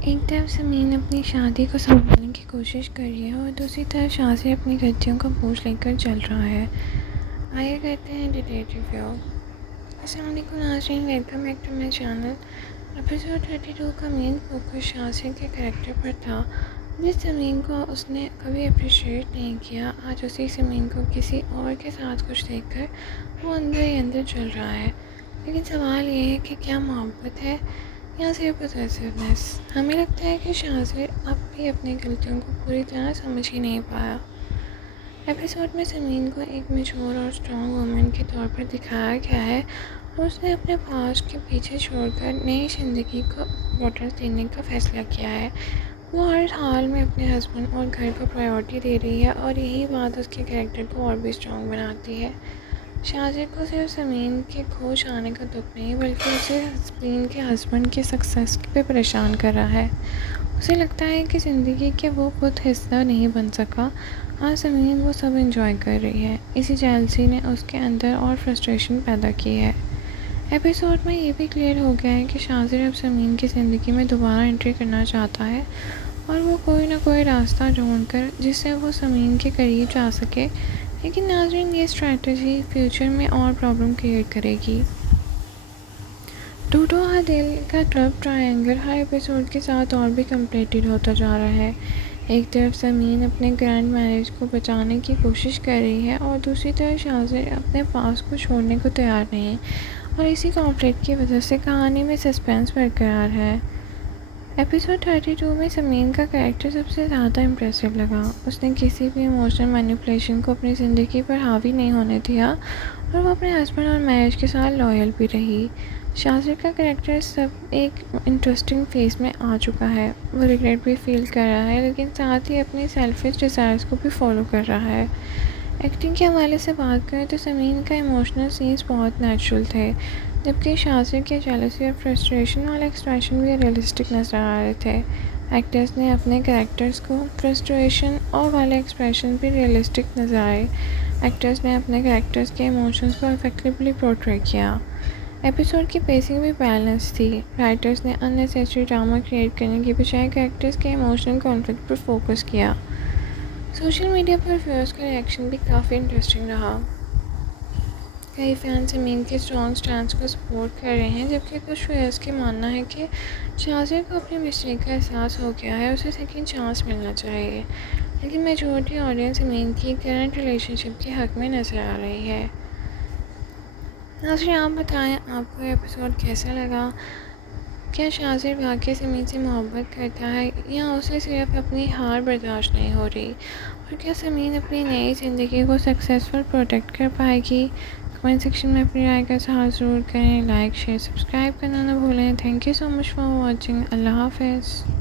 ایک طرف سمین اپنی شادی کو سنبھالنے کی کوشش کر رہی ہے اور دوسری طرف شاذر اپنی غلطیوں کا بوجھ لے کر چل رہا ہے۔ آئیے کرتے ہیں ڈیٹیل ریویو۔ السلام علیکم ناظرین، welcome back to my channel. Episode 32 کا مین فوکس شاذر کے کریکٹر پر تھا، جس زمین کو اس نے کبھی اپریشیٹ نہیں کیا۔ آج اسی زمین کو کسی اور کے ساتھ کچھ دیکھ کر وہ اندر ہی اندر چل رہا ہے، لیکن سوال یہ ہے کہ کیا محبت ہے یا صرف پوزیسیونیس؟ ہمیں لگتا ہے کہ شاذر اب بھی اپنی غلطیوں کو پوری طرح سمجھ ہی نہیں پایا۔ ایپیسوڈ میں زمین کو ایک میچور اور اسٹرانگ وومن کے طور پر دکھایا گیا ہے، اور اس نے اپنے پاسٹ کے پیچھے چھوڑ کر نئی زندگی کو امپورٹنس دینے کا فیصلہ کیا ہے۔ وہ ہر حال میں اپنے ہسبینڈ اور گھر کو پرائیورٹی دے رہی ہے، اور یہی بات اس کے کریکٹر کو اور بھی اسٹرانگ بناتی ہے۔ شاذر کو صرف زمین کے کھو جانے کا دکھ نہیں، بلکہ اسے زمین کے ہسبینڈ کی سکسیس پہ پریشان کر رہا ہے۔ اسے لگتا ہے کہ زندگی کے وہ خود حصہ نہیں بن سکا، آج زمین وہ سب انجوائے کر رہی ہے۔ اسی جیلسی نے اس کے اندر اور فرسٹریشن پیدا کی ہے۔ ایپیسوڈ میں یہ بھی کلیئر ہو گیا ہے کہ شاذر اب زمین کی زندگی میں دوبارہ انٹری کرنا چاہتا ہے، اور وہ کوئی نہ کوئی راستہ ڈھونڈ کر جس سے وہ زمین کے قریب جا سکے۔ لیکن ناظرین، یہ اسٹریٹجی فیوچر میں اور پرابلم کریٹ کرے گی۔ ٹوٹو ہر دل کا لو ٹرائنگل ہر ایپیسوڈ کے ساتھ اور بھی کمپلیٹڈ ہوتا جا رہا ہے۔ ایک طرف زمین اپنے گرینڈ میرج کو بچانے کی کوشش کر رہی ہے، اور دوسری طرف شاذر اپنے پاس کو چھوڑنے کو تیار نہیں، اور اسی کانفلکٹ کی وجہ سے کہانی میں سسپینس برقرار ہے۔ ایپیسوڈ 32 میں زمین کا کریکٹر سب سے زیادہ امپریسو لگا۔ اس نے کسی بھی ایموشنل مینیپولیشن کو اپنی زندگی پر حاوی نہیں ہونے دیا، اور وہ اپنے ہسبینڈ اور میرج کے ساتھ لائل بھی رہی۔ شاذر کا کریکٹر سب ایک انٹرسٹنگ فیز میں آ چکا ہے۔ وہ ریگریٹ بھی فیل کر رہا ہے، لیکن ساتھ ہی اپنی سیلفش ڈیزائرز کو بھی فالو کر رہا ہے۔ ایکٹنگ کے حوالے سے بات کریں تو زمین کا ایموشنل سینس بہت نیچرل تھے، جبکہ شاذر کے جیلسی اور فرسٹریشن والے ایکسپریشن بھی ریئلسٹک نظر آ رہے تھے۔ ایکٹرز نے اپنے کریکٹرز کو فرسٹریشن اور والے ایکسپریشن بھی ریئلسٹک نظر آئے۔ ایکٹرز نے اپنے کریکٹرز کے ایموشنز کو افیکٹولی پورٹری کیا۔ ایپیسوڈ کی پیسنگ بھی بیلنس تھی۔ رائٹرز نے ان نیسیسری ڈرامہ کریٹ کرنے کی بجائے کریکٹرز کے ایموشنل کانفلکٹ پر فوکس کیا۔ سوشل میڈیا پر ویورز کا ریئیکشن بھی کافی انٹرسٹنگ رہا۔ کئی فینس زمین کے اسٹرانگ سٹینڈ کو سپورٹ کر رہے ہیں، جبکہ کچھ ویورز کا ماننا ہے کہ شاذر کو اپنی مسٹیک کا احساس ہو گیا ہے، اسے سیکنڈ چانس ملنا چاہیے۔ لیکن میجورٹی آڈینس زمین کی کرنٹ ریلیشن شپ کے حق میں نظر آ رہی ہے۔ ناظرین، آپ بتائیں آپ کو یہ ایپیسوڈ کیسا لگا؟ کیا شاذر واقعی زمین سے محبت کرتا ہے، یا اسے صرف اپنی ہار برداشت نہیں ہو رہی؟ اور کیا زمین اپنی نئی زندگی کو سکسیسفل پروٹیکٹ کر پائے گی؟ کمنٹ سیکشن میں اپنی رائے کا اظہار ضرور کریں۔ لائک، شیئر، سبسکرائب کرنا نہ بھولیں۔ Thank you so much for watching. اللہ حافظ۔